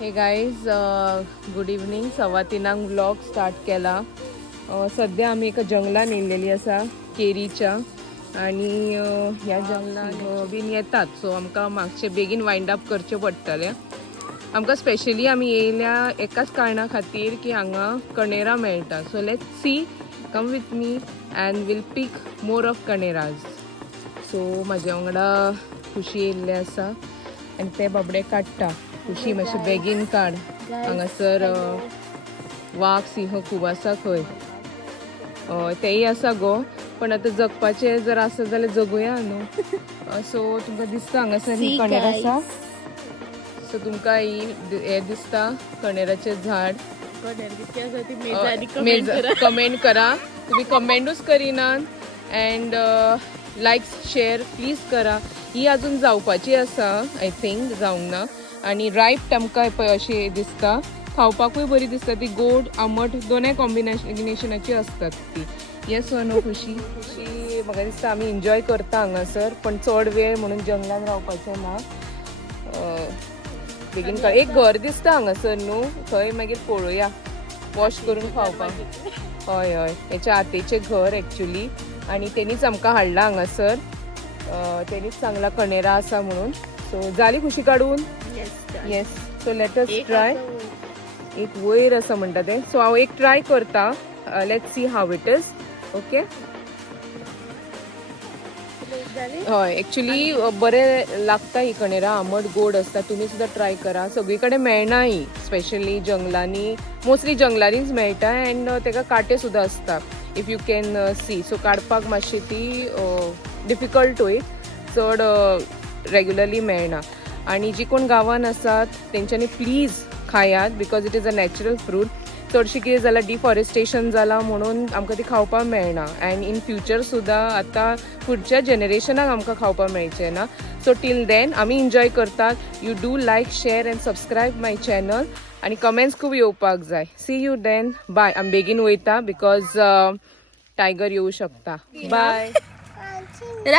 हे guys good evening. 3:15 vlog start केला. सध्या आम्ही एका जंगलान येयलेली असा केरीच्या आणि ह्या जंगलान बीन येतात. सो आमकां मागचे बेगीन वायंड अप करचे पडटले. आमकां स्पेशली आमी येयल्या एकाच कारणां खातीर की हांगा कणेरां मेळटा. So let's see, come with me and we'll pick more of कणेराज. सो म्हाज्या वांगडा खुशी येयल्ले आसा आनी ते बाबडे काडटा. खुशी मातशे बेगीन काड. हांगासर वाघ सिंह खूब आसा खंय. तेय आसा गो, पण आता जगपाचे जर आसा जाल्यार जगुया न्हू. सो तुमकां दिसता हांगासर ही कणेर आसा. सो तुमकां हे दिसता कणेराचे झाड. कमेंट करा. तुम्ही कमेंटूच करिनात अँड लायक्स शेअर प्लीज करा. ही अजून जावपाची आसा, आय थिंक जावंक ना. आणि रायप आमकां पळय अशी दिसता. खावपाकूय बरी दिसता ती. गोड आंबट दोनूय कॉम्बिनेशनाची असतात ती. येस वर नो खुशी. खुशी म्हाका दिसता आमी एन्जॉय करता हांगासर, पण चड वेळ म्हणून जंगलान रावपाचें ना. बेगीन एक घर दिसता हांगासर न्हू, थंय मागीर पळोवया वॉश करून खावपाक. हय हय, हेच्या आतेचें घर एक्चुली, आणि तेणीच आमकां हाडला हांगासर. तेणीच सांगला कणेरा आसा म्हणून. सो जाली खुशी काडून. Yes, so let us try. एक वयर आसा म्हणटा ते. सो हांव एक ट्राय करता. Let's see how it is. Okay. हय, एक्चुली बरें लागता ही कणेरां. आंबट गोड आसता. तुमी सुद्दां ट्राय करा. सगळी कडेन मेळना ही, स्पेशली जंगलांनी. मोस्टली जंगलांनीच मेळटा अँड तेका कांटे सुद्दां आसता if you can see. So काडपाक मातशी ती डिफिकल्टूय, चड रेग्युलरली मेळना. आणि जी कोण गांवान आसात तेंच्यांनी प्लीज खायात, because it is a natural fruit. चडशी कितें जालां, डिफॉरेस्टेशन जालां म्हणून आमकां ती खावपाक मेळना. अँड इन फ्युचर सुद्दां आतां फुडच्या जनरेशनाक आमकां खावपाक मेळचें ना. सो टील देन आमी एन्जॉय करतात. You do like, share and subscribe my channel. आणि कमेंट्स खूब येवपाक जाय. See you then. बाय. आमी बेगीन वयता बिकॉज टायगर येवं शकता. बाय.